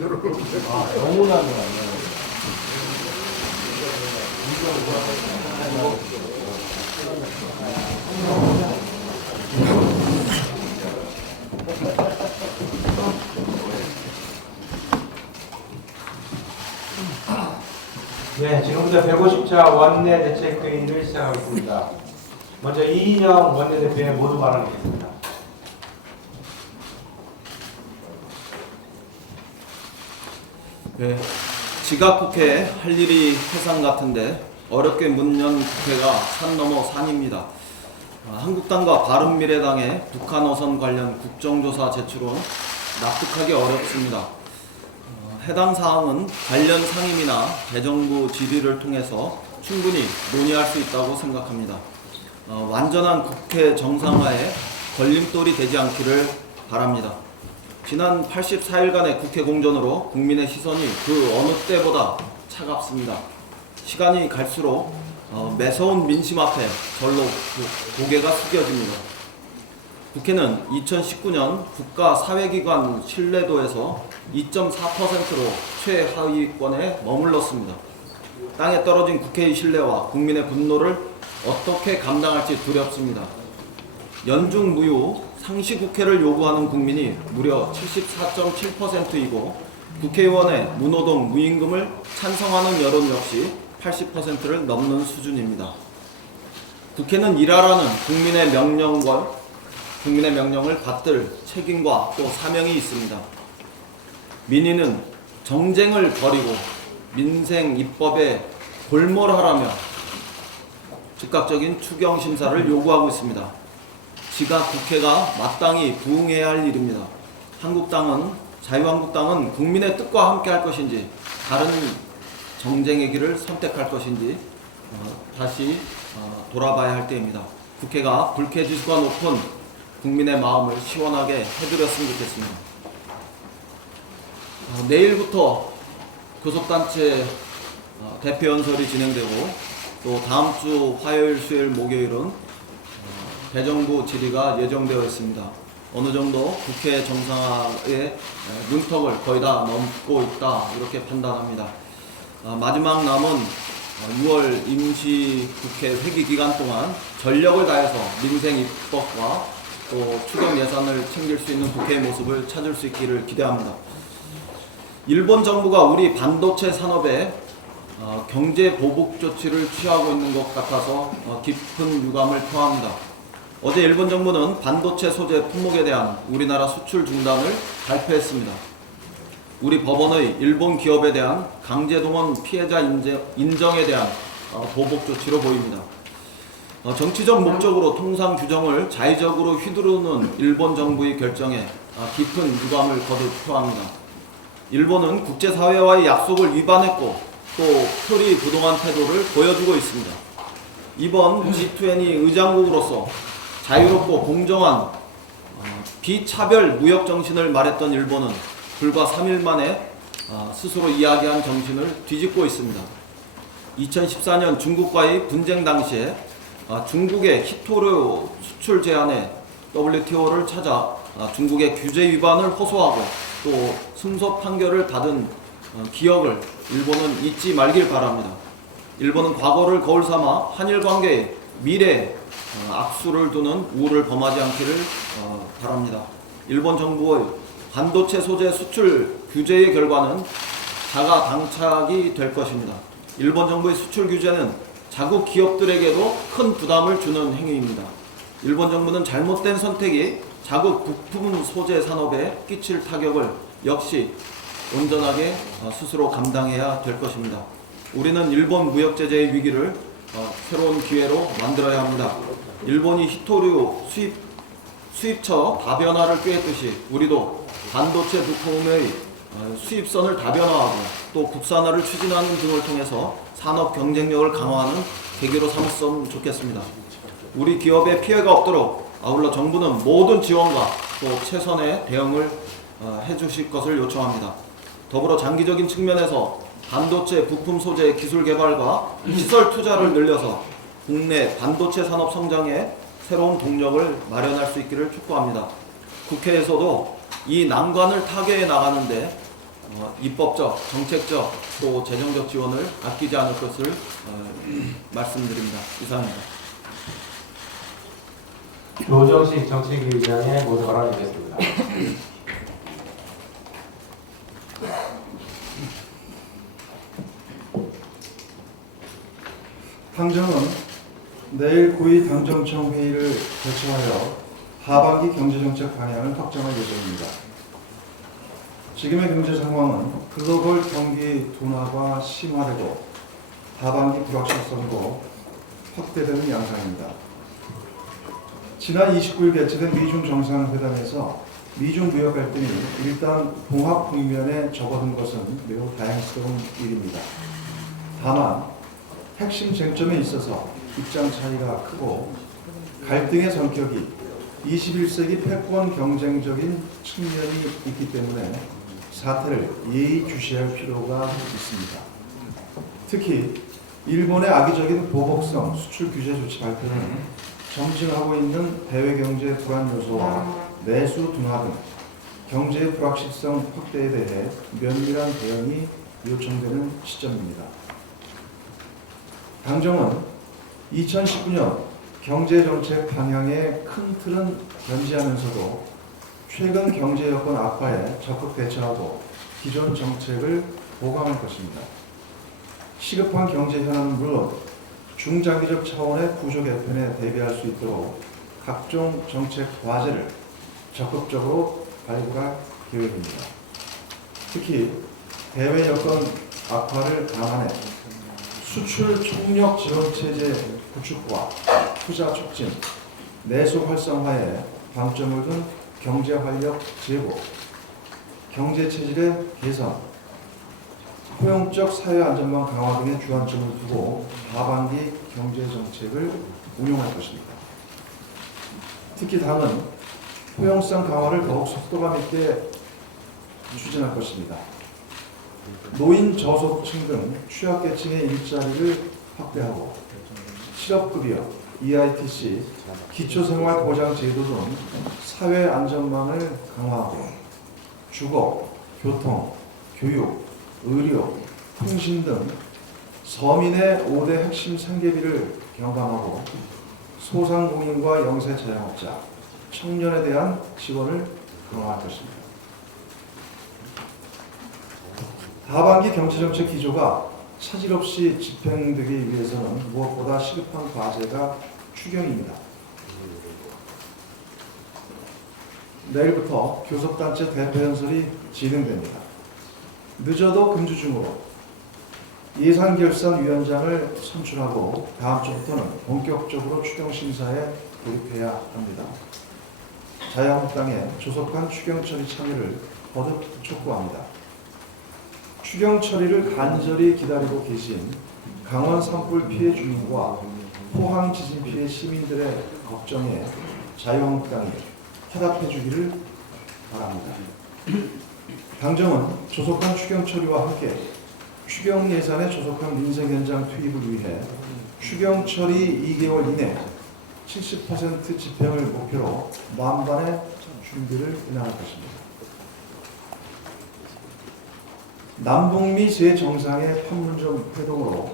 너무나 많네요. 네, 지금부터 150차 원내 대책회의를 시작하겠습니다. 먼저 이인영 원내대표의 모두 발언하겠습니다. 네, 지각국회 할 일이 태산 같은데 어렵게 묻는 국회가 산 넘어 산입니다. 한국당과 바른미래당의 북한 어선 관련 국정조사 제출은 납득하기 어렵습니다. 해당 사항은 관련 상임이나 대정부 질의를 통해서 충분히 논의할 수 있다고 생각합니다. 완전한 국회 정상화에 걸림돌이 되지 않기를 바랍니다. 지난 84일간의 국회 공전으로 국민의 시선이 그 어느 때보다 차갑습니다. 시간이 갈수록 매서운 민심 앞에 절로 고개가 숙여집니다. 국회는 2019년 국가 사회기관 신뢰도에서 2.4%로 최하위권에 머물렀습니다. 땅에 떨어진 국회의 신뢰와 국민의 분노를 어떻게 감당할지 두렵습니다. 연중무휴 상시국회를 요구하는 국민이 무려 74.7%이고 국회의원의 무노동 무임금을 찬성하는 여론 역시 80%를 넘는 수준입니다. 국회는 일하라는 국민의 명령을 받들 책임과 또 사명이 있습니다. 민의는 정쟁을 벌이고 민생 입법에 골몰하라며 즉각적인 추경심사를 요구하고 있습니다. 지각 국회가 마땅히 부응해야 할 일입니다. 자유한국당은 국민의 뜻과 함께 할 것인지 다른 정쟁의 길을 선택할 것인지 다시 돌아봐야 할 때입니다. 국회가 불쾌지수가 높은 국민의 마음을 시원하게 해드렸으면 좋겠습니다. 내일부터 교섭단체 대표연설이 진행되고 또 다음 주 화요일, 수요일, 목요일은 대정부 질의가 예정되어 있습니다. 어느 정도 국회 정상화의 문턱을 거의 다 넘고 있다 이렇게 판단합니다. 마지막 남은 6월 임시국회 회기 기간 동안 전력을 다해서 민생 입법과 또 추경 예산을 챙길 수 있는 국회의 모습을 찾을 수 있기를 기대합니다. 일본 정부가 우리 반도체 산업에 경제 보복 조치를 취하고 있는 것 같아서 깊은 유감을 표합니다. 어제 일본 정부는 반도체 소재 품목에 대한 우리나라 수출 중단을 발표했습니다. 우리 법원의 일본 기업에 대한 강제동원 피해자 인정에 대한 보복 조치로 보입니다. 정치적 목적으로 통상 규정을 자의적으로 휘두르는 일본 정부의 결정에 깊은 유감을 거듭 표합니다. 일본은 국제사회와의 약속을 위반했고 또 표리부동한 태도를 보여주고 있습니다. 이번 G20 의장국으로서 자유롭고 공정한 비차별 무역 정신을 말했던 일본은 불과 3일 만에 스스로 이야기한 정신을 뒤집고 있습니다. 2014년 중국과의 분쟁 당시에 중국의 히토류 수출 제한에 WTO를 찾아 중국의 규제 위반을 호소하고 또 승소 판결을 받은 기억을 일본은 잊지 말길 바랍니다. 일본은 과거를 거울 삼아 한일 관계에 미래에 악수를 두는 우를 범하지 않기를 바랍니다. 일본 정부의 반도체 소재 수출 규제의 결과는 자가당착이 될 것입니다. 일본 정부의 수출 규제는 자국 기업들에게도 큰 부담을 주는 행위입니다. 일본 정부는 잘못된 선택이 자국 부품 소재 산업에 끼칠 타격을 역시 온전하게 스스로 감당해야 될 것입니다. 우리는 일본 무역 제재의 위기를 새로운 기회로 만들어야 합니다. 일본이 히토류 수입처 다변화를 꾀했듯이 우리도 반도체 부품의 수입선을 다변화하고 또 국산화를 추진하는 등을 통해서 산업 경쟁력을 강화하는 계기로 삼았으면 좋겠습니다. 우리 기업에 피해가 없도록 아울러 정부는 모든 지원과 또 최선의 대응을 해주실 것을 요청합니다. 더불어 장기적인 측면에서 반도체 부품 소재 기술 개발과 시설 투자를 늘려서 국내 반도체 산업 성장에 새로운 동력을 마련할 수 있기를 촉구합니다. 국회에서도 이 난관을 타개해 나가는데 입법적, 정책적 또 재정적 지원을 아끼지 않을 것을 말씀드립니다. 이상입니다. 조정식 정책위 의장의 모두 발언이겠습니다. 당정은 내일 고2 당정청 회의를 개최하여 하반기 경제정책 방향을 확정할 예정입니다. 지금의 경제 상황은 글로벌 경기 둔화가 심화되고 하반기 불확실성도 확대되는 양상입니다. 지난 29일 개최된 미중 정상회담에서 미중 무역 갈등이 일단 봉합 국면에 접어든 것은 매우 다행스러운 일입니다. 다만 핵심 쟁점에 있어서 입장 차이가 크고 갈등의 성격이 21세기 패권 경쟁적인 측면이 있기 때문에 사태를 예의주시할 필요가 있습니다. 특히 일본의 악의적인 보복성 수출 규제 조치 발표는 점증하고 있는 대외경제 불안 요소와 내수 둔화 등 경제의 불확실성 확대에 대해 면밀한 대응이 요청되는 시점입니다. 당정은 2019년 경제정책 방향의 큰 틀은 견지하면서도 최근 경제 여건 악화에 적극 대처하고 기존 정책을 보강할 것입니다. 시급한 경제 현안은 물론 중장기적 차원의 구조 개편에 대비할 수 있도록 각종 정책 과제를 적극적으로 발굴할 계획입니다. 특히 해외 여건 악화를 감안해 수출 총력 지원 체제 구축과 투자 촉진, 내수 활성화에 방점을 둔 경제 활력 제고, 경제 체질의 개선, 포용적 사회 안전망 강화 등의 주안점을 두고 하반기 경제 정책을 운용할 것입니다. 특히 당은 포용성 강화를 더욱 속도감 있게 추진할 것입니다. 노인 저소득층 등 취약계층의 일자리를 확대하고 실업급여, EITC, 기초생활보장제도 등 사회안전망을 강화하고 주거, 교통, 교육, 의료, 통신 등 서민의 5대 핵심 생계비를 경감하고 소상공인과 영세자영업자, 청년에 대한 지원을 강화할 것입니다. 하반기 경제정책 기조가 차질 없이 집행되기 위해서는 무엇보다 시급한 과제가 추경입니다. 내일부터 교섭단체 대표연설이 진행됩니다. 늦어도 금주 중으로 예산결산위원장을 선출하고 다음 주부터는 본격적으로 추경 심사에 돌입해야 합니다. 자유한국당의 조속한 추경 처리 참여를 거듭 촉구합니다. 추경 처리를 간절히 기다리고 계신 강원 산불 피해 주민과 포항 지진 피해 시민들의 걱정에 자유한국당이 화답해 주기를 바랍니다. 당정은 조속한 추경 처리와 함께 추경 예산의 조속한 민생 현장 투입을 위해 추경 처리 2개월 이내 70% 집행을 목표로 만반의 준비를 인하할 것입니다. 남북미 제 정상의 판문점 회동으로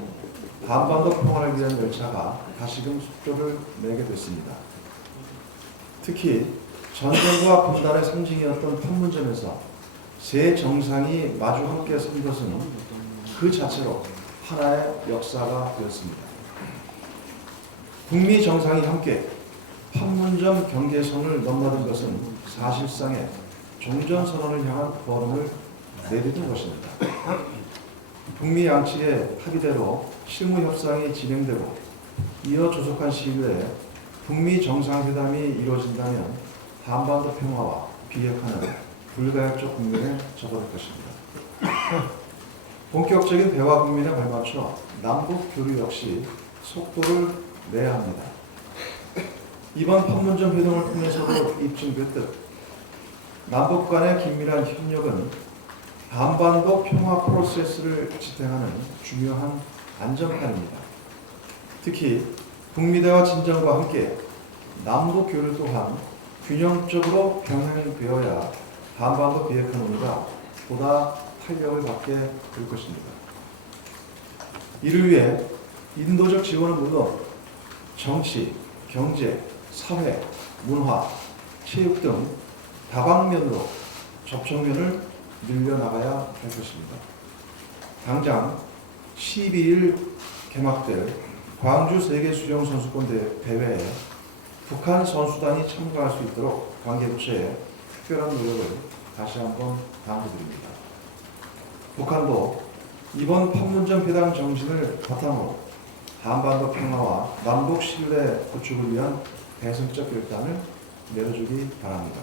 한반도 평화를 위한 열차가 다시금 속도를 내게 됐습니다. 특히 전쟁과 분단의 상징이었던 판문점에서 세 정상이 마주 함께 선 것은 그 자체로 하나의 역사가 되었습니다. 북미 정상이 함께 판문점 경계선을 넘나든 것은 사실상의 종전선언을 향한 걸음을 내딛은 것입니다. 북미 양측의 합의대로 실무협상이 진행되고 이어 조속한 시일 내에 북미 정상회담이 이루어진다면 한반도 평화와 비핵화는 불가역적 국면에 접어들 것입니다. 본격적인 대화 국면에 발맞춰 남북 교류 역시 속도를 내야 합니다. 이번 판문점 회동을 통해서도 입증됐듯 남북 간의 긴밀한 협력은 한반도 평화 프로세스를 지탱하는 중요한 안전판입니다. 특히 북미대화 진전과 함께 남북 교류 또한 균형적으로 병행되어야 한반도 비핵화 논의가 보다 탄력을 받게 될 것입니다. 이를 위해 인도적 지원은 물론 정치, 경제, 사회, 문화, 체육 등 다방면으로 접촉면을 늘려나가야 할 것입니다. 당장 12일 개막될 광주 세계수영선수권 대회에 북한 선수단이 참가할 수 있도록 관계부처의 특별한 노력을 다시 한번 당부드립니다. 북한도 이번 판문점 회담 정신을 바탕으로 한반도 평화와 남북 신뢰 구축을 위한 대승적 결단을 내려주기 바랍니다.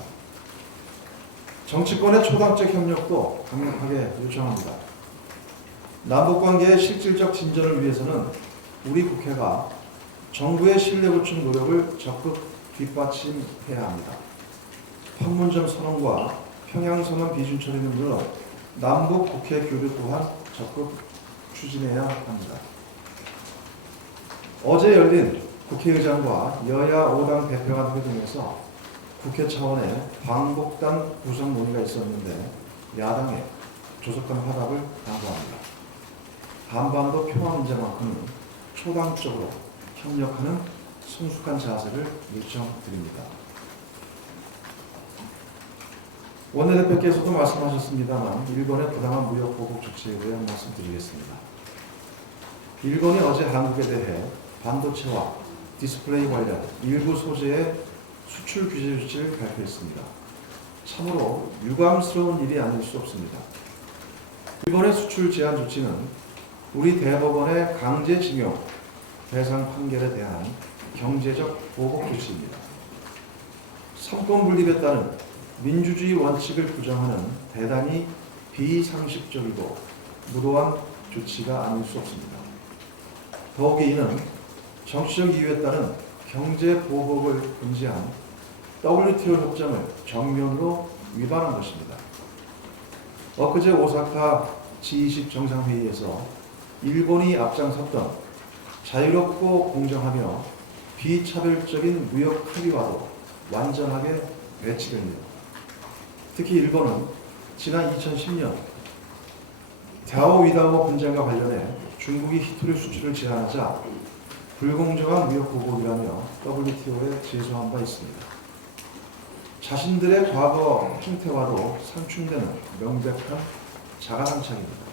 정치권의 초당적 협력도 강력하게 요청합니다. 남북관계의 실질적 진전을 위해서는 우리 국회가 정부의 신뢰 구축 노력을 적극 뒷받침해야 합니다. 판문점 선언과 평양선언 비준 처리는 물론 남북 국회 교류 또한 적극 추진해야 합니다. 어제 열린 국회의장과 여야 5당 대표 간 회동에서 국회 차원의 방북단 구성 논의가 있었는데 야당의 조속한 화답을 당부합니다. 한반도 평화 문제만큼은 초당적으로 협력하는 성숙한 자세를 요청드립니다. 원내대표께서도 말씀하셨습니다만 일본의 부당한 무역 보복 조치에 대한 말씀드리겠습니다. 일본이 어제 한국에 대해 반도체와 디스플레이 관련 일부 소재의 수출 규제 조치를 발표했습니다. 참으로 유감스러운 일이 아닐 수 없습니다. 일본의 수출 제한 조치는 우리 대법원의 강제징용 배상 판결에 대한 경제적 보복 조치입니다. 삼권 분립에 따른 민주주의 원칙을 부정하는 대단히 비상식적이고 무도한 조치가 아닐 수 없습니다. 더욱이 이는 정치적 이유에 따른 경제 보복을 금지한 WTO 협정을 정면으로 위반한 것입니다. 엊그제 오사카 G20 정상회의에서 일본이 앞장섰던 자유롭고 공정하며 비차별적인 무역 합의와도 완전하게 배치됩니다. 특히 일본은 지난 2010년 다오위다오 분쟁과 관련해 중국이 히토류 수출을 제한하자 불공정한 무역 보복이라며 WTO에 제소한 바 있습니다. 자신들의 과거 행태와도 상충되는 명백한 자가당착입니다.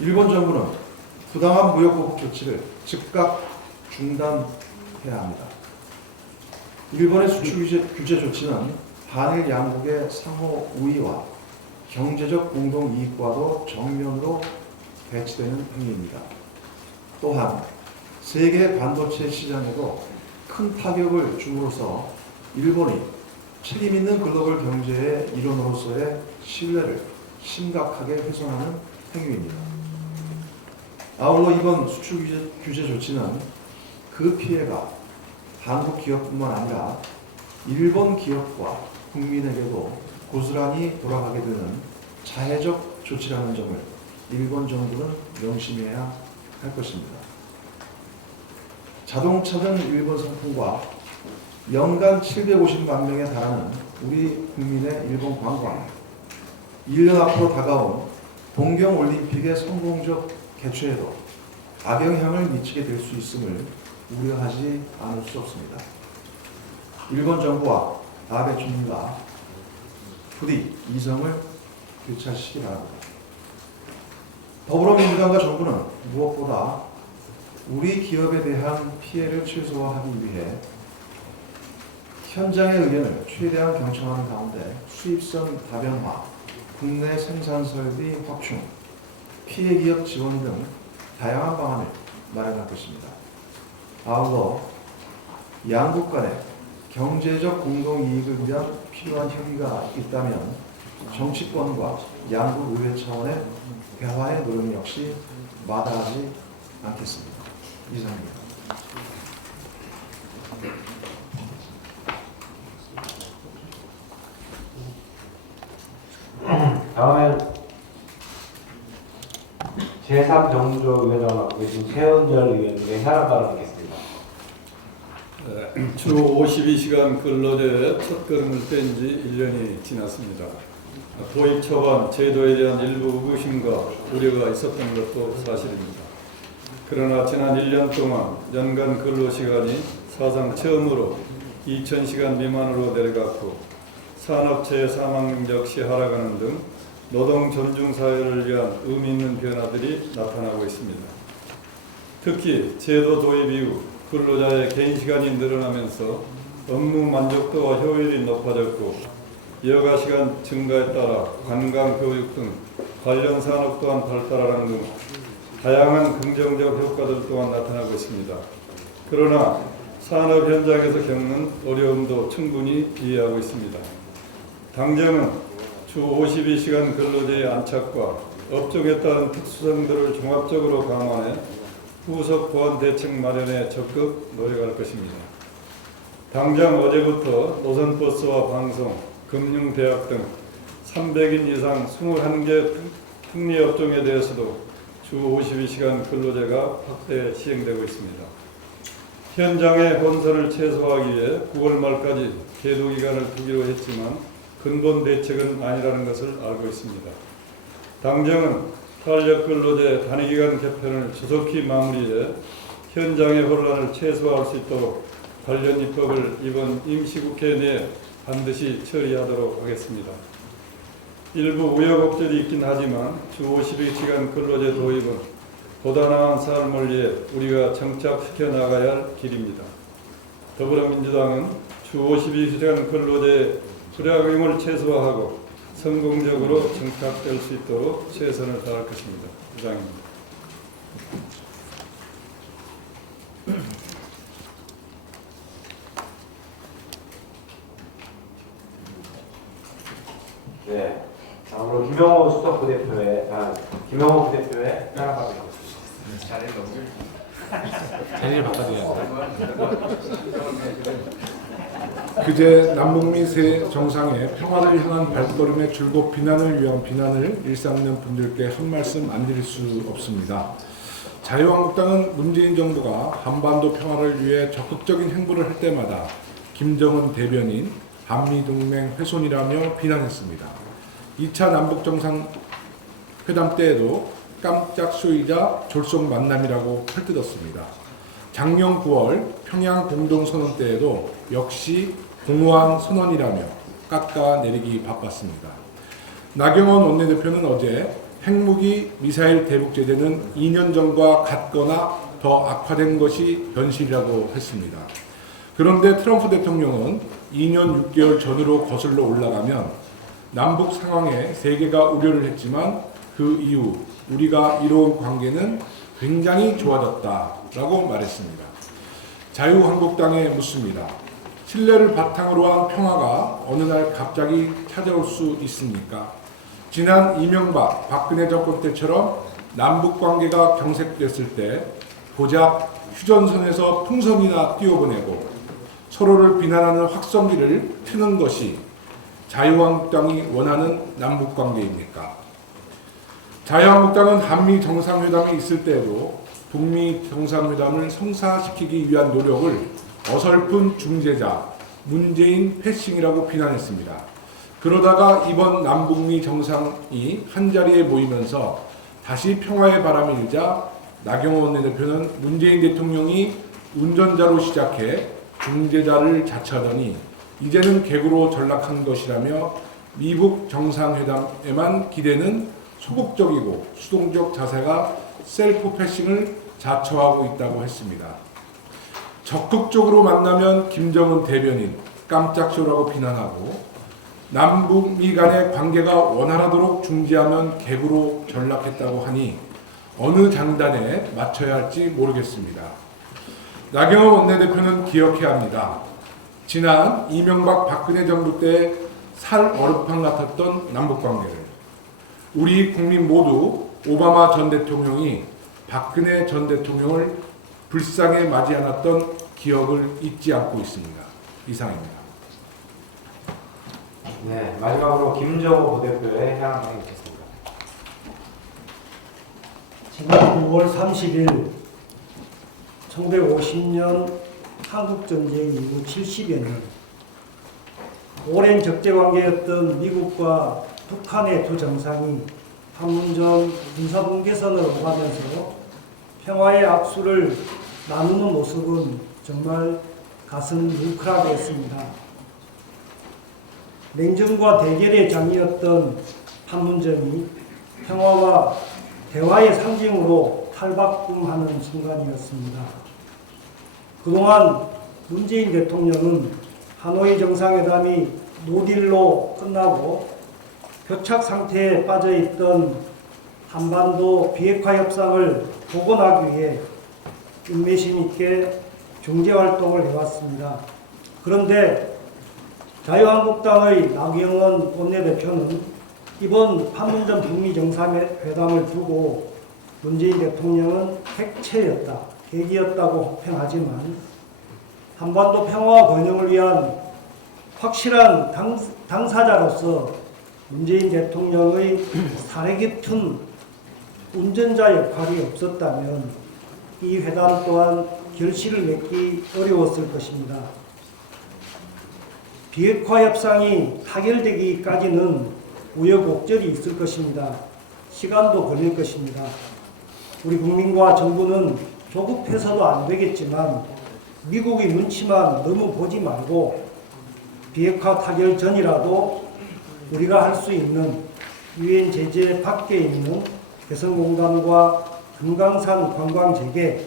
일본 정부는 부당한 무역 보복 조치를 즉각 중단해야 합니다. 일본의 수출 규제 조치는 한일 양국의 상호 우위와 경제적 공동 이익과도 정면으로 배치되는 행위입니다. 또한 세계 반도체 시장에도 큰 타격을 줌으로써 일본이 책임있는 글로벌 경제의 일원으로서의 신뢰를 심각하게 훼손하는 행위입니다. 아울러 이번 수출 규제 조치는 그 피해가 한국 기업뿐만 아니라 일본 기업과 국민에게도 고스란히 돌아가게 되는 자해적 조치라는 점을 일본 정부는 명심해야 할 것입니다. 자동차 등 일본 상품과 연간 750만 명에 달하는 우리 국민의 일본 관광, 1년 앞으로 다가온 동경올림픽의 성공적 개최에도 악영향을 미치게 될 수 있음을 우려하지 않을 수 없습니다. 일본 정부와 아베 총리가 부디 이성을 되찾으시기 바랍니다. 더불어민주당과 정부는 무엇보다 우리 기업에 대한 피해를 최소화하기 위해 현장의 의견을 최대한 경청하는 가운데 수입선 다변화, 국내 생산 설비 확충, 피해 기업 지원 등 다양한 방안을 마련할 것입니다. 아울러 양국 간의 경제적 공동이익을 위한 필요한 협의가 있다면 정치권과 양국 의회 차원의 대화의 노력 역시 마다하지 않겠습니다. 이상입니다. 다음엔 제3정조위원장을 맡고 계신 최은절 의원님의 현안 발언하겠습니다. 주 52시간 근로제의 첫걸음을 뗀 지 1년이 지났습니다. 도입 초반 제도에 대한 일부 의구심과 우려가 있었던 것도 사실입니다. 그러나 지난 1년 동안 연간 근로시간이 사상 처음으로 2,000시간 미만으로 내려갔고 산업체의 사망 역시 하락하는 등 노동 존중 사회를 위한 의미 있는 변화들이 나타나고 있습니다. 특히 제도 도입 이후 근로자의 개인 시간이 늘어나면서 업무 만족도와 효율이 높아졌고 여가 시간 증가에 따라 관광, 교육 등 관련 산업 또한 발달하는 등 다양한 긍정적 효과들 또한 나타나고 있습니다. 그러나 산업 현장에서 겪는 어려움도 충분히 이해하고 있습니다. 당정은 주 52시간 근로제의 안착과 업종에 따른 특수성들을 종합적으로 감안해 후속 보완 대책 마련에 적극 노력할 것입니다. 당장 어제부터 노선버스와 방송, 금융대학 등 300인 이상 21개 특례업종에 대해서도 주 52시간 근로제가 확대 시행되고 있습니다. 현장의 혼선을 최소화하기 위해 9월 말까지 계도 기간을 두기로 했지만 근본 대책은 아니라는 것을 알고 있습니다. 당정은 탄력근로제 단위기간 개편을 조속히 마무리해 현장의 혼란을 최소화할 수 있도록 관련 입법을 이번 임시국회 내에 반드시 처리하도록 하겠습니다. 일부 우여곡절이 있긴 하지만 주 52시간 근로제 도입은 보다 나은 삶을 위해 우리가 정착시켜 나가야 할 길입니다. 더불어민주당은 주 52시간 근로제 불약용을 최소화하고 성공적으로 정착될 수 있도록 최선을 다할 것입니다. 이상입니다. 네. 다음으로 김영호 수석 부대표의 김영호 부대표의 따라가고 자리를 바꿔드려야 그제 남북미 세 정상의 평화를 향한 발걸음의 줄곧 비난을 위한 비난을 일삼는 분들께 한 말씀 안 드릴 수 없습니다. 자유한국당은 문재인 정부가 한반도 평화를 위해 적극적인 행보를 할 때마다 김정은 대변인 한미동맹 훼손이라며 비난했습니다. 2차 남북정상회담 때에도 깜짝 쇼이자 졸속 만남이라고 헐뜯었습니다. 작년 9월 평양 공동선언 때에도 역시 공허한 선언이라며 깎아내리기 바빴습니다. 나경원 원내대표는 어제 핵무기 미사일 대북 제재는 2년 전과 같거나 더 악화된 것이 현실이라고 했습니다. 그런데 트럼프 대통령은 2년 6개월 전으로 거슬러 올라가면 남북 상황에 세계가 우려를 했지만 그 이후 우리가 이뤄온 관계는 굉장히 좋아졌다라고 말했습니다. 자유한국당에 묻습니다. 신뢰를 바탕으로 한 평화가 어느 날 갑자기 찾아올 수 있습니까? 지난 이명박, 박근혜 정권 때처럼 남북 관계가 경색됐을 때 고작 휴전선에서 풍선이나 띄워보내고 서로를 비난하는 확성기를 트는 것이 자유한국당이 원하는 남북 관계입니까? 자유한국당은 한미 정상회담이 있을 때에도 북미 정상회담을 성사시키기 위한 노력을 어설픈 중재자 문재인 패싱이라고 비난했습니다. 그러다가 이번 남북미 정상이 한자리에 모이면서 다시 평화의 바람이 일자 나경원 원내대표는 문재인 대통령이 운전자로 시작해 중재자를 자처하더니 이제는 객으로 전락한 것이라며 미북 정상회담에만 기대는 소극적이고 수동적 자세가 셀프 패싱을 자처하고 있다고 했습니다. 적극적으로 만나면 김정은 대변인 깜짝쇼라고 비난하고 남북미 간의 관계가 원활하도록 중재하면 객으로 전락했다고 하니 어느 장단에 맞춰야 할지 모르겠습니다. 나경원 원내대표는 기억해야 합니다. 지난 이명박 박근혜 정부 때 살 얼음판 같았던 남북관계를 우리 국민 모두 오바마 전 대통령이 박근혜 전 대통령을 불쌍히 맞이 않았던 기억을 잊지 않고 있습니다. 이상입니다. 네, 마지막으로 김정호 부대표의 향을 있겠습니다. 지난 9월 30일 1950년 한국전쟁 이후 70여 년 오랜 적대관계였던 미국과 북한의 두 정상이 판문점 군사분계선을 오가면서 평화의 악수를 나누는 모습은 정말 가슴 뭉클하게 했습니다. 냉전과 대결의 장이었던 판문점이 평화와 대화의 상징으로 탈바꿈하는 순간이었습니다. 그동안 문재인 대통령은 하노이 정상회담이 노딜로 끝나고 교착 상태에 빠져있던 한반도 비핵화 협상을 복원하기 위해 인내심 있게 중재활동을 해왔습니다. 그런데 자유한국당의 나경원 원내대표는 이번 판문점 북미 정상회담을 두고 문재인 대통령은 핵체였다, 계기였다고 혹평하지만 한반도 평화와 번영을 위한 확실한 당사자로서 문재인 대통령의 사려 깊은 운전자 역할이 없었다면 이 회담 또한 결실을 맺기 어려웠을 것입니다. 비핵화 협상이 타결되기까지는 우여곡절이 있을 것입니다. 시간도 걸릴 것입니다. 우리 국민과 정부는 조급해서도 안 되겠지만 미국의 눈치만 너무 보지 말고 비핵화 타결 전이라도 우리가 할 수 있는 유엔 제재 밖에 있는 개성공단과 금강산 관광 재개,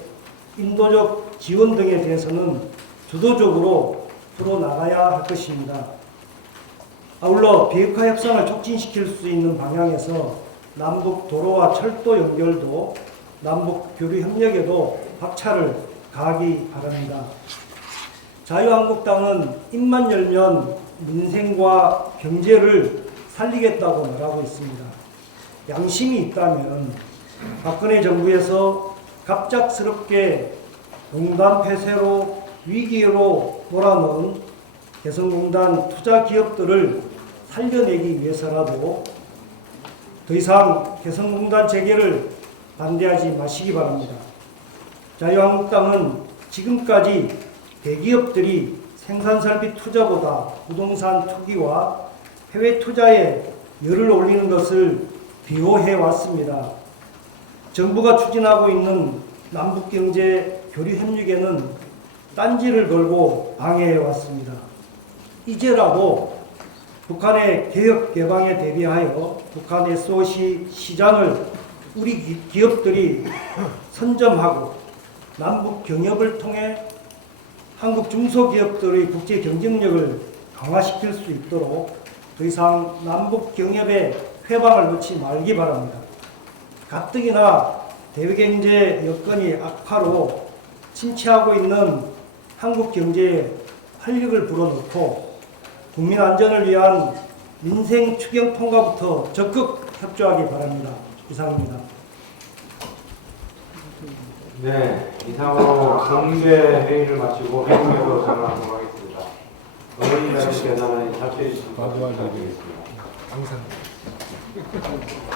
인도적 지원 등에 대해서는 주도적으로 풀어나가야 할 것입니다. 아울러 비핵화 협상을 촉진시킬 수 있는 방향에서 남북 도로와 철도 연결도 남북 교류 협력에도 박차를 가하기 바랍니다. 자유한국당은 입만 열면 민생과 경제를 살리겠다고 말하고 있습니다. 양심이 있다면 박근혜 정부에서 갑작스럽게 농단 폐쇄로 위기로 몰아넣은 개성공단 투자 기업들을 살려내기 위해서라도 더 이상 개성공단 재개를 반대하지 마시기 바랍니다. 자유한국당은 지금까지 대기업들이 생산설비 투자보다 부동산 투기와 해외 투자에 열을 올리는 것을 비호해 왔습니다. 정부가 추진하고 있는 남북경제 교류 협력에는 딴지를 걸고 방해해 왔습니다. 이제라도 북한의 개혁 개방에 대비하여 북한 SOC 시장을 우리 기업들이 선점하고 남북 경협을 통해 한국 중소기업들의 국제 경쟁력을 강화시킬 수 있도록 더 이상 남북 경협의 회방을 놓지 말기 바랍니다. 가뜩이나 대외경제 여건이 악화로 침체하고 있는 한국 경제에 활력을 불어넣고 국민 안전을 위한 민생 추경 통과부터 적극 협조하기 바랍니다. 이상입니다. 네, 이상으로 공개 회의를 마치고 회의로 전환하도록 하겠습니다. 의원님께서는 답변해 주시기 바랍니다. 항상